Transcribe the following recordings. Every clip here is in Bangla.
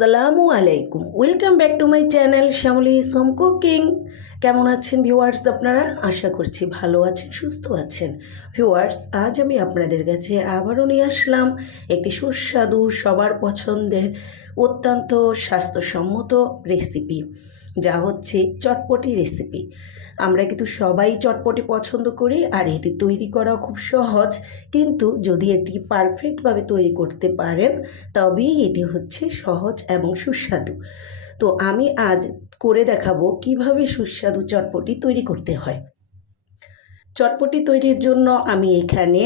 আসসালামু আলাইকুম, welcome back to my channel Shyamoli home cooking. কেমন আছেন ভিউয়ার্স? আপনারা আশা করছি ভালো আছেন, সুস্থ আছেন। ভিউয়ার্স, আজ আমি আপনাদের কাছে আবারও নিয়ে আসলাম একটি সুস্বাদু, সবার পছন্দের, অত্যন্ত স্বাস্থ্যসম্মত রেসিপি, যা হচ্ছে চটপটি রেসিপি। আমরা কিন্তু সবাই চটপটি পছন্দ করি, আর এটি তৈরি করা খুব সহজ। কিন্তু যদি এটি পারফেক্টভাবে তৈরি করতে পারেন তবেই এটি হচ্ছে সহজ এবং সুস্বাদু। তো আমি আজ করে দেখাবো কিভাবে সুস্বাদু চটপটি তৈরি করতে হয়। চটপটি তৈরির জন্য আমি এখানে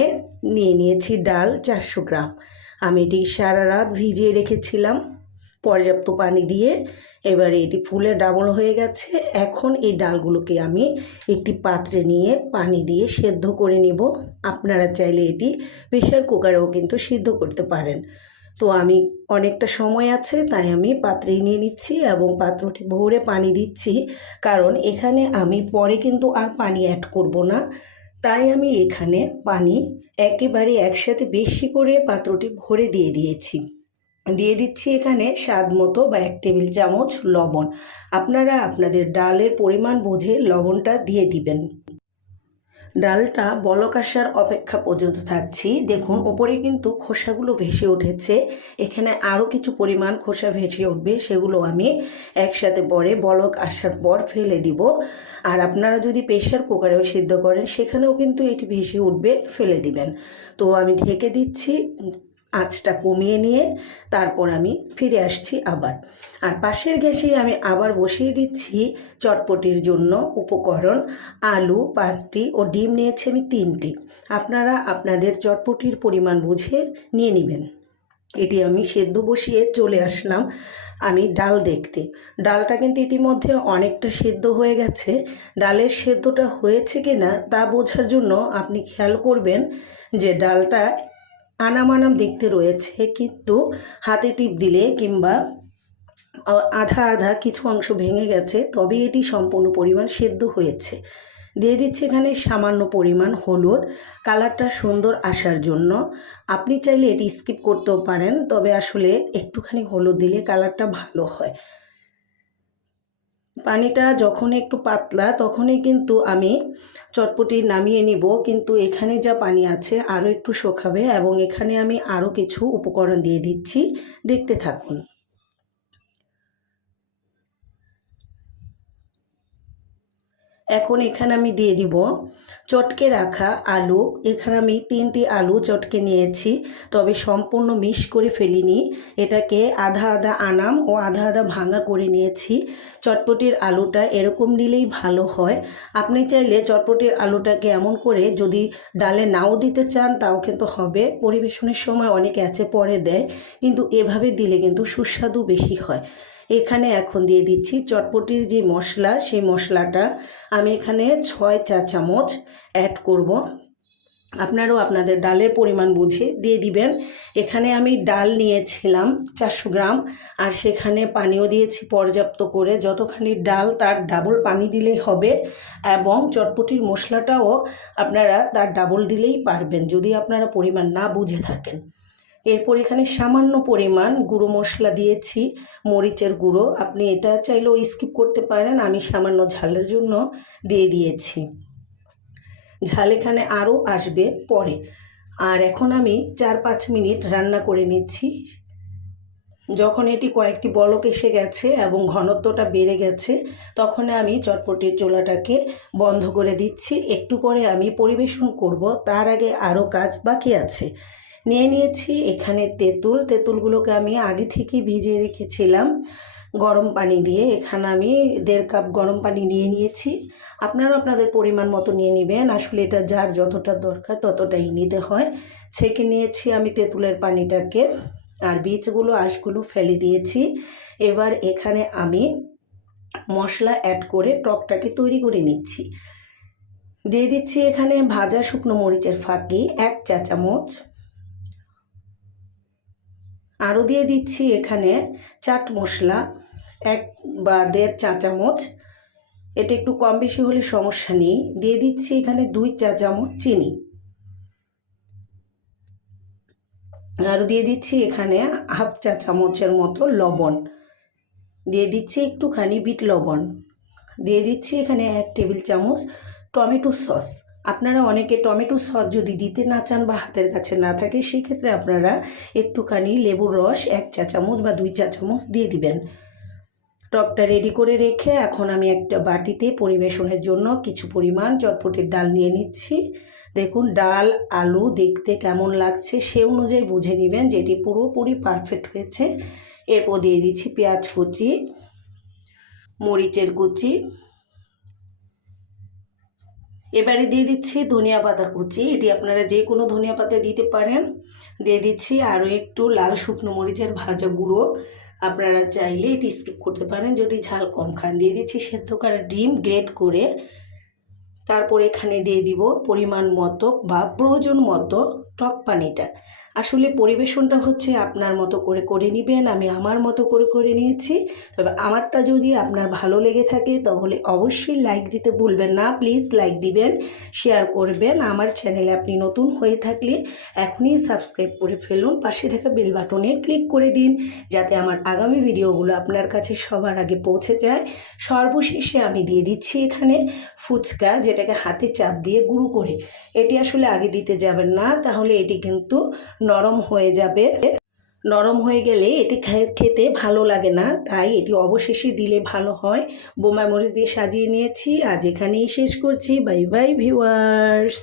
নিয়েছি ডাল 400 গ্রাম। আমি এটি সারা রাত ভিজিয়ে রেখেছিলাম পর্যাপ্ত পানি দিয়ে। এবারে এটি ফুলে ডাবল হয়ে গেছে। এখন এই ডালগুলোকে আমি একটি পাত্রে নিয়ে পানি দিয়ে সেদ্ধ করে নেব। আপনারা চাইলে এটি প্রেসার কুকারেও কিন্তু সিদ্ধ করতে পারেন। তো আমি অনেকটা সময় আছে তাই আমি পাত্রেই নিয়ে নিচ্ছি এবং পাত্রটি ভরে পানি দিচ্ছি, কারণ এখানে আমি পরে কিন্তু আর পানি অ্যাড করব না। তাই আমি এখানে পানি একেবারে একসাথে বেশি করে পাত্রটি ভরে দিয়ে দিচ্ছি এখানে স্বাদ মতো বা 1 টেবিল চামচ লবণ। আপনারা আপনাদের ডালের পরিমাণ বুঝে লবণটা দিয়ে দিবেন। ডালটা বলক আসার অপেক্ষা পর্যন্ত থাকছি। দেখুন ওপরে কিন্তু খোসাগুলো ভেসে উঠেছে। এখানে আরও কিছু পরিমাণ খোসা ভেসে উঠবে, সেগুলো আমি একসাথে পরে বলক আসার পর ফেলে দিব। আর আপনারা যদি প্রেসার কুকারেও সিদ্ধ করেন সেখানেও কিন্তু এটি ভেসে উঠবে, ফেলে দিবেন। তো আমি ঢেকে দিচ্ছি, আঁচটা কমিয়ে নিয়ে তারপর আমি ফিরে আসছি আবার। আর পাশের গ্যাসে আমি আবার বসিয়ে দিচ্ছি চটপটির জন্য উপকরণ। আলু 5টি ও ডিম নিয়েছি আমি 3টি। আপনারা আপনাদের চটপটির পরিমাণ বুঝে নিয়ে নেবেন। এটি আমি সেদ্ধ বসিয়ে চলে আসলাম আমি ডাল দেখতে। ডালটা কিন্তু ইতিমধ্যে অনেকটা সেদ্ধ হয়ে গেছে। ডালের সেদ্ধটা হয়েছে কিনা তা বোঝার জন্য আপনি খেয়াল করবেন যে ডালটা আনাম আনাম দেখতে রয়েছে, কিন্তু হাতে টিপ দিলে কিংবা আধা আধা কিছু অংশ ভেঙে গেছে, তবে এটি সম্পূর্ণ পরিমাণ সেদ্ধ হয়েছে। দিয়ে দিচ্ছি এখানে সামান্য পরিমাণ হলুদ, কালারটা সুন্দর আসার জন্য। আপনি চাইলে এটি স্কিপ করতেও পারেন, তবে আসলে একটুখানি হলুদ দিলে কালারটা ভালো হয়। পানিটা যখন একটু পাতলা তখনই কিন্তু আমি চটপটি নামিয়ে নিব, কিন্তু এখানে যা পানি আছে আরও একটু শুকাবে এবং এখানে আমি আরও কিছু উপকরণ দিয়ে দিচ্ছি, দেখতে থাকুন। এখন এখানে আমি দিয়ে দিব চটকে রাখা আলু। এখানে আমি 3টি আলু চটকে নিয়েছি, তবে সম্পূর্ণ মিশ করে ফেলিনি। এটাকে আধা আধা আনাম ও আধা আধা ভাঙা করে নিয়েছি। চটপটির আলুটা এরকম নিলেই ভালো হয়। আপনি চাইলে চটপটির আলুটাকে এমন করে যদি ডালে নাও দিতে চান তাও কিন্তু হবে। পরিবেশনের সময় অনেকে আছে পরে দেয়, কিন্তু এভাবে দিলে কিন্তু সুস্বাদু বেশি হয়। এখানে এখন দিয়ে দিচ্ছি চটপটির যে মশলা, সেই মশলাটা আমি এখানে 6 চা চামচ অ্যাড করব। আপনারাও আপনাদের ডালের পরিমাণ বুঝে দিয়ে দিবেন। এখানে আমি ডাল নিয়েছিলাম 400 গ্রাম, আর সেখানে পানিও দিয়েছি পর্যাপ্ত করে। যতখানি ডাল তার ডাবল পানি দিলেই হবে, এবং চটপটির মশলাটাও আপনারা তার ডাবল দিলেই পারবেন যদি আপনারা পরিমাণ না বুঝে থাকেন। এরপর এখানে সামান্য পরিমাণ গুঁড়ো মশলা দিয়েছি, মরিচের গুঁড়ো। আপনি এটা চাইলেও স্কিপ করতে পারেন, আমি সামান্য ঝালের জন্য দিয়ে দিয়েছি। ঝাল এখানে আরও আসবে পরে। আর এখন আমি 4-5 মিনিট রান্না করে নিচ্ছি। যখন এটি কয়েকটি বলক এসে গেছে এবং ঘনত্বটা বেড়ে গেছে, তখন আমি চটপটির চুলাটাকে বন্ধ করে দিচ্ছি। একটু পরে আমি পরিবেশন করব, তার আগে আরও কাজ বাকি আছে। নিয়েছি এখানে তেঁতুলগুলোকে আমি আগে থেকে ভিজিয়ে রেখেছিলাম গরম পানি দিয়ে। এখানে আমি 1.5 কাপ গরম পানি নিয়েছি। আপনারা আপনাদের পরিমাণ মতো নিয়ে নেবেন, আসলে এটা যার যতটা দরকার ততটাই নিতে হয়। ছেঁকে নিয়েছি আমি তেঁতুলের পানিটাকে, আর বীজগুলো আঁশগুলো ফেলে দিয়েছি। এবার এখানে আমি মশলা অ্যাড করে টকটাকে তৈরি করে নিচ্ছি। দিয়ে দিচ্ছি এখানে ভাজা শুকনো মরিচের ফাঁকি 1 চা চামচ। আরও দিয়ে দিচ্ছি এখানে চাট মশলা 1 বা 1.5 চা চামচ। এটা একটু কম বেশি হলে সমস্যা নেই। দিয়ে দিচ্ছি এখানে 2 চা চামচ চিনি। আর দিয়ে দিচ্ছি এখানে হাফ চা চামচের মতো লবণ, দিয়ে দিচ্ছি একটুখানি বিট লবণ, দিয়ে দিচ্ছি এখানে 1 টেবিল চামচ টমেটো সস। আপনারা অনেকে টমেটো সস যদি দিতে না চান বা হাতের কাছে না থাকে, সেক্ষেত্রে আপনারা একটুখানি লেবুর রস 1 চা চামচ বা 2 চা চামচ দিয়ে দিবেন। টকটা রেডি করে রেখে এখন আমি একটা বাটিতে পরিবেশনের জন্য কিছু পরিমাণ চটপটির ডাল নিয়ে নিচ্ছি। দেখুন ডাল আলু দেখতে কেমন লাগছে সে অনুযায়ী বুঝে নেবেন যে এটি পুরোপুরি পারফেক্ট হয়েছে। এরপর দিয়ে দিচ্ছি পেঁয়াজ কুচি, মরিচের কুচি, এবারে দিয়ে দিচ্ছি ধনিয়া পাতা কুচি, এটি আপনারা যে কোনো ধনিয়া পাতা দিতে পারেন। দিয়ে দিচ্ছি আরও একটু লাল শুকনো মরিচের ভাজা গুঁড়ো, আপনারা চাইলে এটি স্কিপ করতে পারেন যদি ঝাল কম খান। দিয়ে দিচ্ছি সেদ্ধ করা ডিম গ্রেট করে, তারপর এখানে দিয়ে দিব পরিমাণ মতো বা প্রয়োজন মতো টক পানিটা। আসলে পরিবেশনটা হচ্ছে আপনার মতো করে করে নেবেন, আমি আমার মতো করে করে নিয়েছি। তবে আমারটা যদি আপনার ভালো লেগে থাকে তাহলে অবশ্যই লাইক দিতে ভুলবেন না, প্লিজ লাইক দিবেন, শেয়ার করবেন। আমার চ্যানেলে আপনি নতুন হয়ে থাকলে এখনই সাবস্ক্রাইব করে ফেলুন, পাশে থাকা বেল বাটনে ক্লিক করে দিন যাতে আমার আগামী ভিডিওগুলো আপনার কাছে সবার আগে পৌঁছে যায়। সর্বশেষে আমি দিয়ে দিচ্ছি এখানে ফুচকা, যেটাকে হাতে চাপ দিয়ে গুঁড়ো করে, এটি আসলে আগে দিতে যাবেন না, তাহলে এটি কিন্তু নরম হয়ে যাবে। নরম হয়ে গেলে এটি খেতে ভালো লাগে না, তাই এটি অবশেষে দিলে ভালো হয়। বোম্বাই মরিচ দিয়ে সাজিয়ে নিয়েছি। আজ এখানেই শেষ করছি। Bye bye viewers.